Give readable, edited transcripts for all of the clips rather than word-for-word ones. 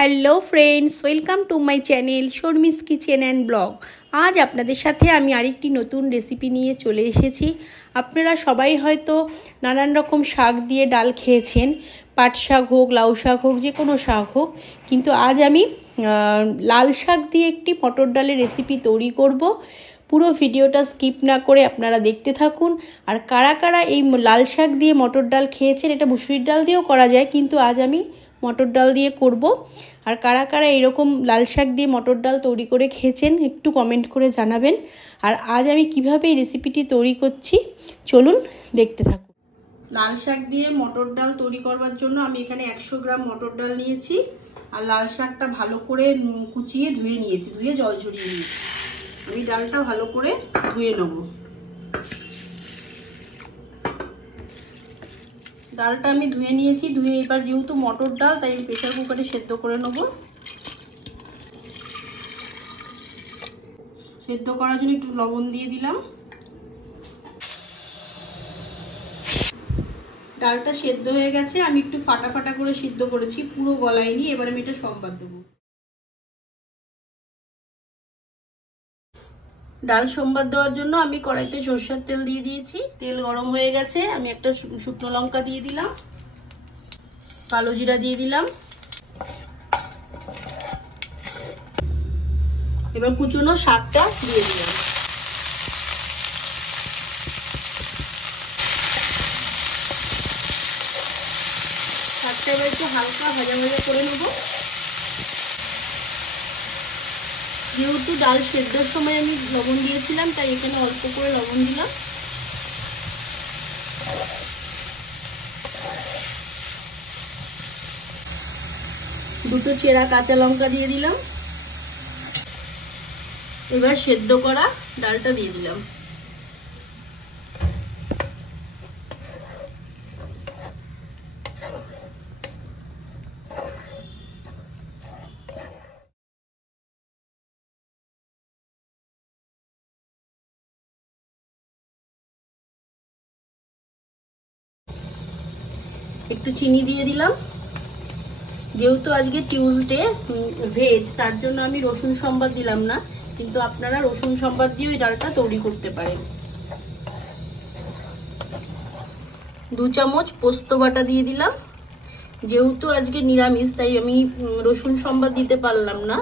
Hello friends, welcome to my channel Sharmi's kitchen and blog. আজ আপনাদের সাথে আমি আরেকটি নতুন রেসিপি নিয়ে চলে এসেছি। আপনারা সবাই হয়তো নানান রকম শাক দিয়ে ডাল খেয়েছেন, পাট শাক হোক, লাউ শাক হোক, যে কোনো শাক হোক, কিন্তু আজ আমি লাল শাক দিয়ে একটি মটর ডালের রেসিপি তৈরি করব। পুরো ভিডিওটা স্কিপ না করে আপনারা দেখতে থাকুন। আর কারা কারা এই লাল শাক দিয়ে মটর ডাল খেয়েছেন, এটা মুসুরির ডাল দিয়েও করা যায়, কিন্তু আজ আমি মটর ডাল দিয়ে করব। আর কারা কারা এরকম লাল শাক দিয়ে মটর ডাল তৈরি করে খেয়েছেন একটু কমেন্ট করে জানাবেন। আর আজ আমি কিভাবে এই রেসিপিটি তৈরি করছি চলুন দেখতে থাকুন। লাল শাক দিয়ে মটর ডাল তৈরি করবার জন্য আমি এখানে 100 গ্রাম মটর ডাল নিয়েছি। আর লাল শাকটা ভালো করে কুচিয়ে ধুয়ে নিয়েছি, ধুয়ে জল ঝরিয়ে নিয়েছি। আমি ডালটা ভালো করে ধুয়ে নেব। ডালটা আমি ধুয়ে নিয়েছি, ধুয়ে এবার যেহেতু মটর ডাল তাই আমি প্রেসার কুকারে সেদ্ধ করে নেব। সেদ্ধ করার জন্য একটু লবণ দিয়ে দিলাম। ডালটা সেদ্ধ হয়ে গেছে, আমি একটু ফাটা ফাটা করে সিদ্ধ করেছি, পুরো গলায়নি। এবার আমি এটা সম্বাদ দেবো। ডাল সম্বাদ দেওয়ার জন্য আমি কড়াইতে সরষের তেল দিয়ে দিয়েছি। তেল গরম হয়ে গেছে, আমি একটা শুকনো লঙ্কা দিয়ে দিলাম, কালো জিরা দিয়ে দিলাম। এবার কুচনো শাকটা দিয়ে দিলাম। শাকটা এবার একটু হালকা ভাজা ভাজা করে নেব। যেহেতু ডাল সেদ্ধর সময় আমি লবণ দিয়েছিলাম তাই এখানে অল্প করে লবণ দিলাম। দুটো চেরা কাঁচা লঙ্কা দিয়ে দিলাম। এবার সেদ্ধ করা ডালটা দিয়ে দিলাম। একটু চিনি দিয়ে দিলাম। যেহেতু আজকে টিউসডে ভেজ, তার জন্য আমি রসুন সম্বাদ দিলাম না, কিন্তু আপনারা রসুন সম্বাদ দিয়ে ওই ডালটা তৈরি করতে পারেন। 2 চামচ পোস্ত বাটা দিয়ে দিলাম। যেহেতু আজকে নিরামিষ তাই আমি রসুন সম্বাদ দিতে পারলাম না,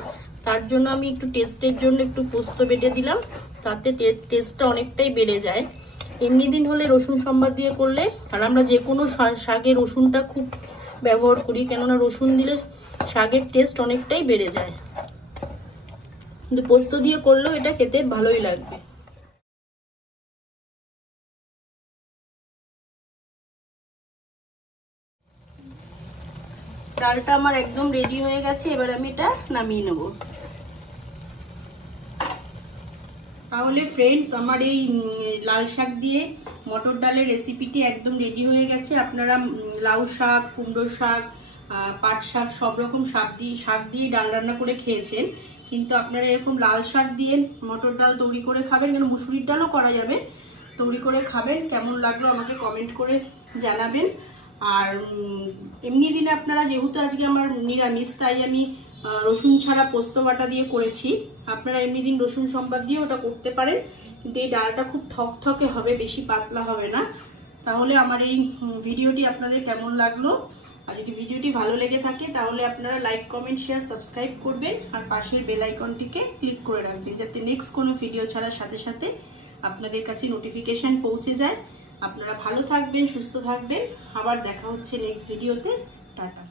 তার জন্য আমি একটু টেস্টের জন্য একটু পোস্ত বেটে দিলাম, তাতে টেস্টটা অনেকটাই বেড়ে যায়। এমনি দিন হলে রসুন সম্বাদ দিয়ে করলে, আর আমরা যে কোনো শাকে রসুনটা খুব ব্যবহার করি, কেননা রসুন দিলে শাকের টেস্ট অনেকটাই বেড়ে যায়, কিন্তু পোস্ত দিয়ে করলেও এটা খেতে ভালোই লাগবে। ডালটা আমার একদম রেডি হয়ে গেছে, এবার আমি এটা নামিয়ে নেব। তাহলে ফ্রেন্ডস, আমার এই লাল শাক দিয়ে মটর ডালের রেসিপিটি একদম রেডি হয়ে গেছে। আপনারা লাউ শাক, কুমড়ো শাক, পাট শাক, সব রকম শাক দিয়ে ডাল রান্না করে খেয়েছেন, কিন্তু আপনারা এরকম লাল শাক দিয়ে মটর ডাল তৈরি করে খাবেন, কিন্তু মুসুরির ডালও করা যাবে, তৈরি করে খাবেন। কেমন লাগলো আমাকে কমেন্ট করে জানাবেন। আর এমনি দিনে আপনারা, যেহেতু আজকে আমার নিরামিষ তাই আমি রসুন ছাড়া পোস্ত বাটা দিয়ে করেছি, আপনারা এমনি দিন রসুন সম্বাদ দিয়ে ওটা করতে পারেন, কিন্তু এই ডালটা খুব থকথকে হবে, বেশি পাতলা হবে না। তাহলে আমার এই ভিডিওটি আপনাদের কেমন লাগলো, আর যদি ভিডিওটি ভালো লেগে থাকে তাহলে আপনারা লাইক, কমেন্ট, শেয়ার, সাবস্ক্রাইব করবেন, আর পাশের বেল আইকনটিকে ক্লিক করে রাখবেন, যাতে নেক্সট কোনো ভিডিও ছাড়ার সাথে সাথে আপনাদের কাছে নোটিফিকেশন পৌঁছে যায়। আপনারা ভালো থাকবেন, সুস্থ থাকবেন। আবার দেখা হচ্ছে নেক্সট ভিডিওতে। টাটা।